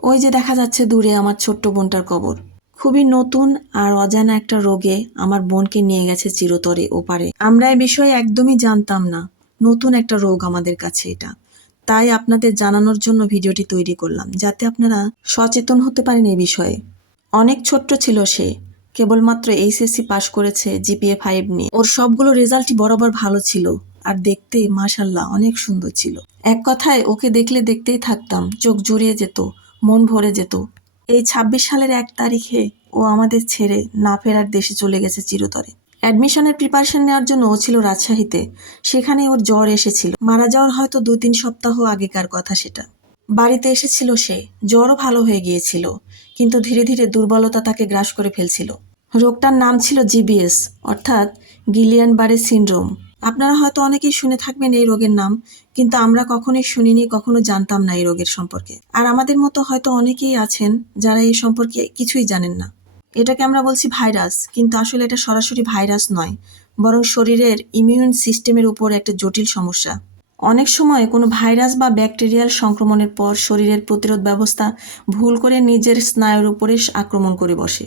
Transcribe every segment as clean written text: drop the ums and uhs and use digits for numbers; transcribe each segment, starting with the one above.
ওই যে দেখা যাচ্ছে দূরে আমার ছোট্ট বোনটার কবর। খুবই নতুন আর অজানা একটা রোগে আমার বোনকে নিয়ে গেছে চিরতরে ওপারে। আমরা এই বিষয়ে একদমই জানতাম না। নতুন একটা রোগ আমাদের কাছে এটা। তাই আপনাদের জানানোর জন্য ভিডিওটি তৈরি করলাম, যাতে আপনারা সচেতন হতে পারেন এই বিষয়ে। অনেক ছোট্ট ছিল সে, কেবলমাত্র এইচএসসি পাশ করেছে জিপিএ 5 নিয়ে। ওর সবগুলো রেজাল্টই বরাবর ভালো ছিল, আর দেখতে মাশাল্লাহ অনেক সুন্দর ছিল। এক কথায় ওকে দেখলে দেখতেই থাকতাম, চোখ জুড়িয়ে যেত, মন ভরে যেত। এই 26 সালের 1 তারিখে ও আমাদের ছেড়ে না ফেরার দেশে চলে গেছে চিরতরে। অ্যাডমিশনের প্রিপারেশন নেওয়ার জন্য ও ছিল রাজশাহীতে। সেখানে ওর জ্বর এসেছিল। মারা যাওয়ার হয়তো 2-3 সপ্তাহ আগেকার কথা সেটা। বাড়িতে এসেছিল সে, জ্বরও ভালো হয়ে গিয়েছিল, কিন্তু ধীরে ধীরে দুর্বলতা তাকে গ্রাস করে ফেলছিল। রোগটার নাম ছিল জিবিএস, অর্থাৎ গিলিয়ান বারে সিনড্রোম। আপনারা হয়তো অনেকেই শুনে থাকবেন এই রোগের নাম, কিন্তু আমরা কখনোই শুনিনি, কখনো জানতাম না এই রোগের সম্পর্কে। আর আমাদের মতো হয়তো অনেকেই আছেন যারা এই সম্পর্কে কিছুই জানেন না। এটাকে আমরা বলছি ভাইরাস, কিন্তু আসলে এটা সরাসরি ভাইরাস নয়, বরং শরীরের ইমিউন সিস্টেমের উপর একটা জটিল সমস্যা। অনেক সময় কোনো ভাইরাস বা ব্যাকটেরিয়াল সংক্রমণের পর শরীরের প্রতিরোধ ব্যবস্থা ভুল করে নিজের স্নায়ুর উপরে আক্রমণ করে বসে।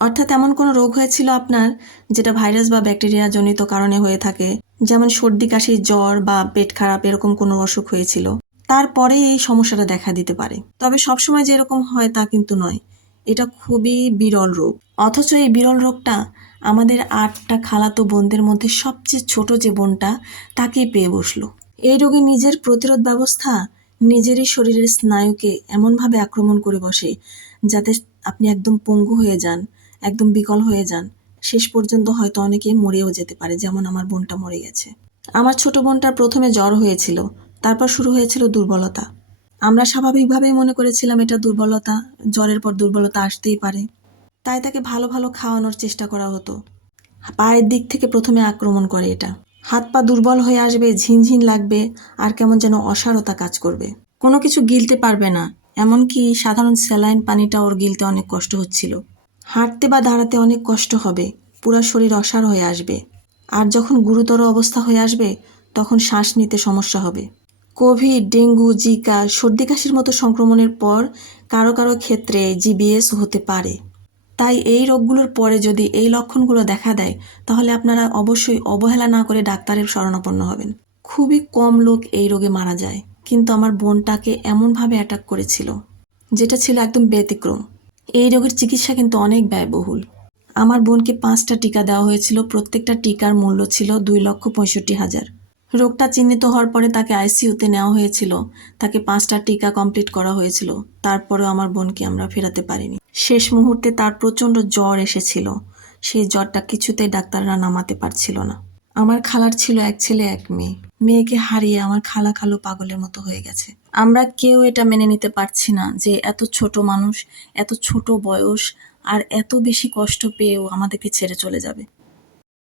অর্থাৎ এমন কোনো রোগ হয়েছিল আপনার, যেটা ভাইরাস বা ব্যাকটেরিয়া জনিত কারণে হয়ে থাকে, যেমন সর্দি কাশি, জ্বর বা পেট খারাপ, এরকম কোনো অসুখ হয়েছিল, তারপরে এই সমস্যাটা দেখা দিতে পারে। তবে সবসময় যে এরকম হয় তা কিন্তু নয়। এটা খুবই বিরল রোগ। অথচ এই বিরল রোগটা আমাদের 8টা খালাতো বোনদের মধ্যে সবচেয়ে ছোট যে বোনটা, তাকেই পেয়ে বসলো। এই রোগে নিজের প্রতিরোধ ব্যবস্থা নিজেরই শরীরের স্নায়ুকে এমনভাবে আক্রমণ করে বসে, যাতে আপনি একদম পঙ্গু হয়ে যান, একদম বিকল হয়ে যান। শেষ পর্যন্ত হয়তো অনেকে মরেও যেতে পারে, যেমন আমার বোনটা মরে গেছে। আমার ছোট বোনটার প্রথমে জ্বর হয়েছিল, তারপর শুরু হয়েছিল দুর্বলতা। আমরা স্বাভাবিকভাবেই মনে করেছিলাম এটা দুর্বলতা, জ্বরের পর দুর্বলতা আসতেই পারে। তাই তাকে ভালো ভালো খাওয়ানোর চেষ্টা করা হতো। পায়ের দিক থেকে প্রথমে আক্রমণ করে এটা। হাত পা দুর্বল হয়ে আসবে, ঝিনঝিন লাগবে, আর কেমন যেন অসাড়তা কাজ করবে। কোনো কিছু গিলতে পারবে না, এমনকি সাধারণ স্যালাইন পানিটা ওর গিলতে অনেক কষ্ট হচ্ছিল। হাঁটতে বা দাঁড়াতে অনেক কষ্ট হবে, পুরো শরীর অসাড় হয়ে আসবে। আর যখন গুরুতর অবস্থা হয়ে আসবে, তখন শ্বাস নিতে সমস্যা হবে। কোভিড, ডেঙ্গু, জিকা, সর্দি কাশির মতো সংক্রমণের পর কারো কারো ক্ষেত্রে জিবিএস হতে পারে। তাই এই রোগগুলোর পরে যদি এই লক্ষণগুলো দেখা দেয়, তাহলে আপনারা অবশ্যই অবহেলা না করে ডাক্তারের শরণাপন্ন হবেন। খুবই কম লোক এই রোগে মারা যায়, কিন্তু আমার বোনটাকে এমনভাবে অ্যাটাক করেছিল, যেটা ছিল একদম ব্যতিক্রম। এই রোগের চিকিৎসা কিন্তু অনেক ব্যয়বহুল। আমার বোনকে 5টা টিকা দেওয়া হয়েছিল, প্রত্যেকটা টিকার মূল্য ছিল 2,65,000। রোগটা চিহ্নিত হওয়ার পরে তাকে আইসিইউতে নেওয়া হয়েছিল, তাকে 5টা টিকা কমপ্লিট করা হয়েছিল। তারপরেও আমার বোনকে আমরা ফেরাতে পারিনি। শেষ মুহূর্তে তার প্রচণ্ড জ্বর এসেছিল, সেই জ্বরটা কিছুতেই ডাক্তাররা নামাতে পারছিল না। আমার খালার ছিল 1 ছেলে 1 মেয়ে। মেয়েকে হারিয়ে আমার খালা খালু পাগলের মতো হয়ে গেছে। আমরা কেউ এটা মেনে নিতে পারছি না যে এত ছোট মানুষ, এত ছোট বয়স, আর এত বেশি কষ্ট পেয়েও আমাদেরকে ছেড়ে চলে যাবে।